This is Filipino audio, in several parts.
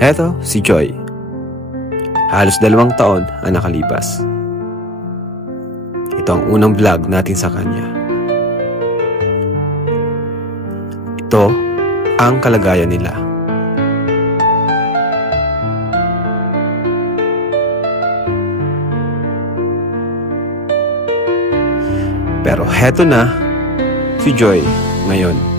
Heto si Joy. Halos 2 taon ang nakalipas. Ito ang unang vlog natin sa kanya. Ito ang kalagayan nila. Pero heto na si Joy ngayon.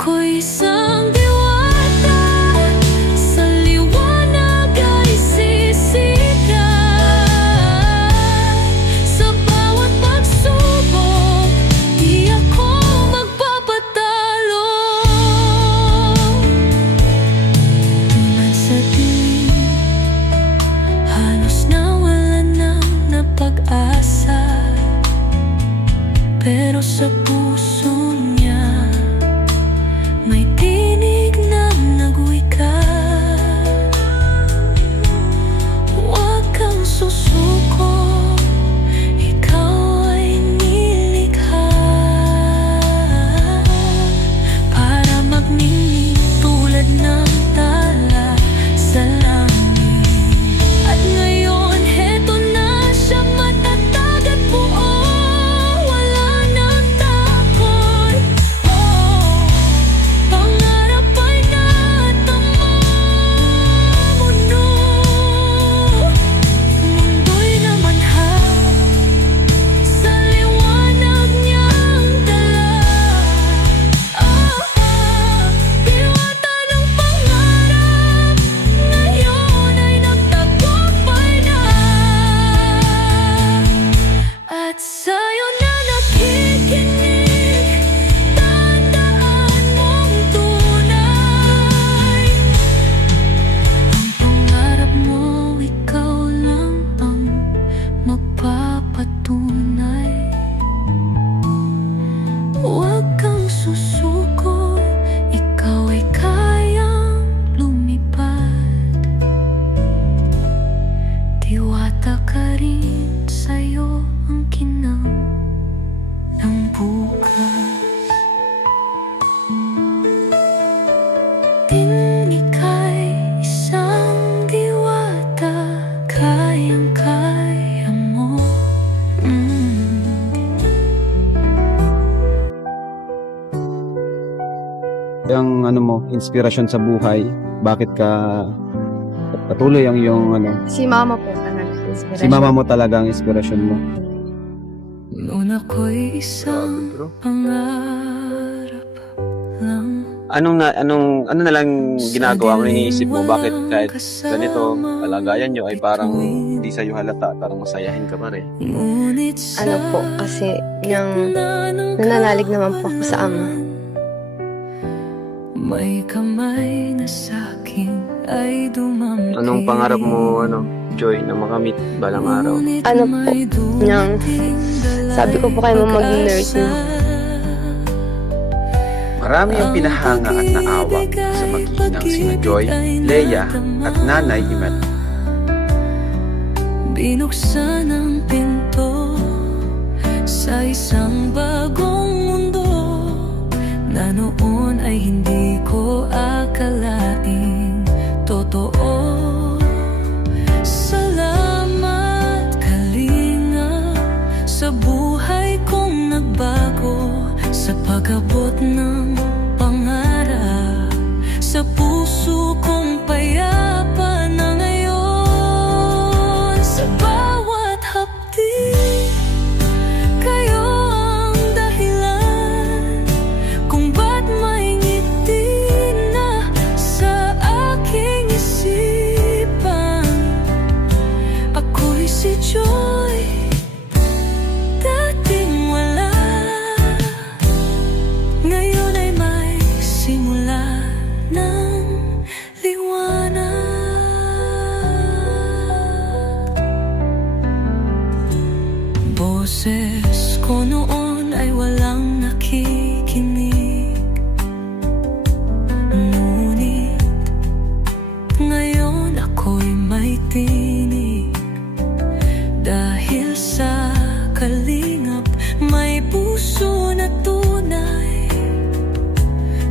ako'y isang diwata, sa liwanag ay sisikat. Sa bawat pagsubok, di ako magpapatalo. Tulad sa dilim, halos nawalan na pag-asa, pero sa puso niya may tinig na nagwika. Huwag kang susuko, ikaw ay nilikha para magnining tulad ng tala sa langit. At ngayon, heto na siya, matatag at buo. Wala nang takot. Pangarap ay natamuno. Mundo'y namanha sa liwanag niyang dala. Diwata ng pangarap, ngayon ay nagtagumpay na. At sa'yo na nakikinig, tandaan mong tunay. Ang pangarap mo, ikaw lang ang magpapatunay. Huwag kang susuko, ikaw ay kayang lumipad. Diwata ka rin, sa'yo ang kinang ng bukas. Din ika'y isang diwata, kayang-kaya mo. Yung mo, inspirasyon sa buhay, bakit ka patuloy ang yung Si mama po talaga. Inspiration. si mama mo talaga ang inspirasyon mo. Noon ako'y isang pangarap lang. Ano na lang ginagawa mo, iniisip mo, bakit kahit ganito, kalagayan nyo ay parang hindi sa'yo halata, parang masayahin ka pa rin? Ano po, kasi yung nananalig naman po ako sa ama. May kamay na sa'kin ay dumampi. Anong pangarap mo, Joy, na makamit balang araw? Ano po, yung sabi ko po kayo mag-nurse na. Marami ang pinahanga at naawa sa mag-iinang sina Joy, Leia at Nanay Imet. Binuksan ang pinto sa isang bagong mundo na noon ay hindi ko akalaing totoo. Salamat, Kalinga, sa buhay kong nagbago, sa pag-abot ng pangarap, sa puso kong payapa na ngayon. Sa bawat hapdi, kayo ang dahilan kung ba't may ngiti na sa aking isipan. Ako'y si Joy, dating wala, ngayon ay may simula ng liwanag. Boses ko noon ay walang nakikinig, ngunit ngayon ako'y may tinig. Dahil sa kalingap, may puso na tunay.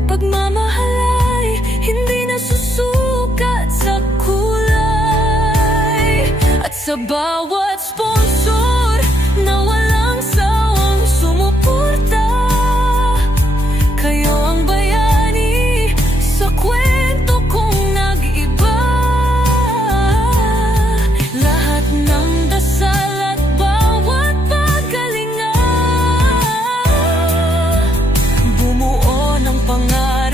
Pagmamahal ay hindi nasusukat sa kulay. At sa bawat sponsor na walang sawang sumuporta, kayo ang bayani sa kwento kong nag-iba. Lahat ng dasal at bawat pagkalinga, bumuo ng pangalan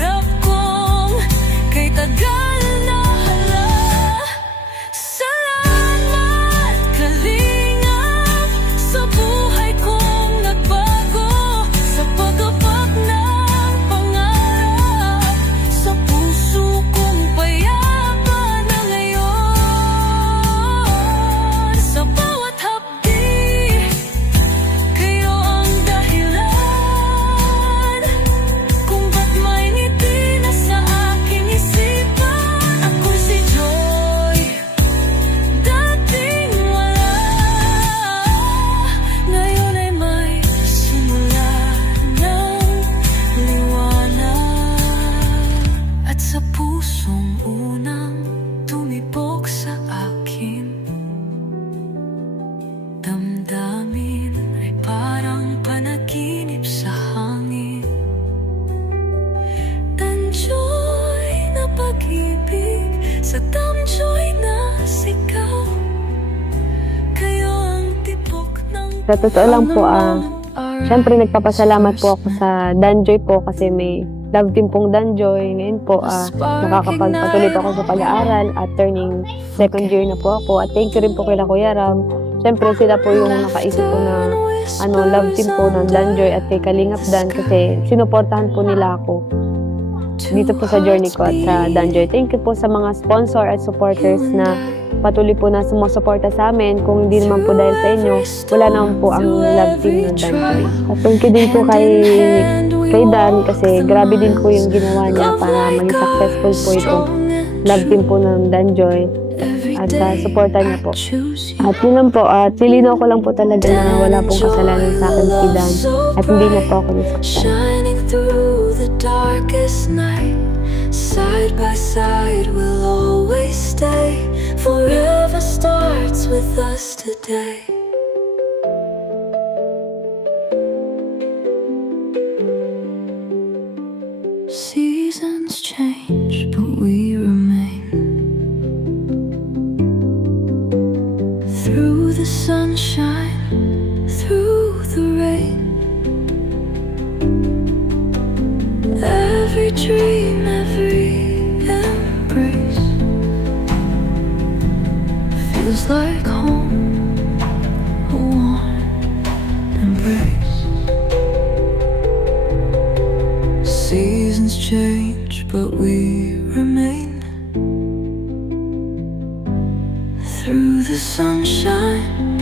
sa damjoy na sigaw. Kayo ang tibok ng Sa totoo lang po, syempre nagpapasalamat po ako sa Danjoy po kasi may love team pong Danjoy. Ngayon po, nakakapagpatuloy po ako sa pag-aaral at turning second year na po ako. At thank you rin po kay Kuya Ram. Syempre sila po yung nakaisip po na love team po ng Danjoy at kay Kalingap Dan kasi sinuportahan po nila ako dito po sa journey ko at sa Danjoy. Thank you po sa mga sponsor at supporters na patuloy po na sumusuporta sa amin. Kung hindi naman po dahil sa inyo, wala naman po ang love team ng Danjoy. At thank you din po kay Dan kasi grabe din po yung ginawa niya para maging successful po itong love team po ng Danjoy at suporta niya po. At yun lang po, at nilinaw ko lang po talaga na wala pong kasalanan sa akin si Dan at hindi niya po ako nasaktan. Shining through the darkest night, side by side we'll always stay. Forever starts with us today. Seasons change, but we remain. Through the sunshine, through the rain, every dream, every embrace feels like home, a warm embrace. Seasons change, but we remain. Through the sunshine,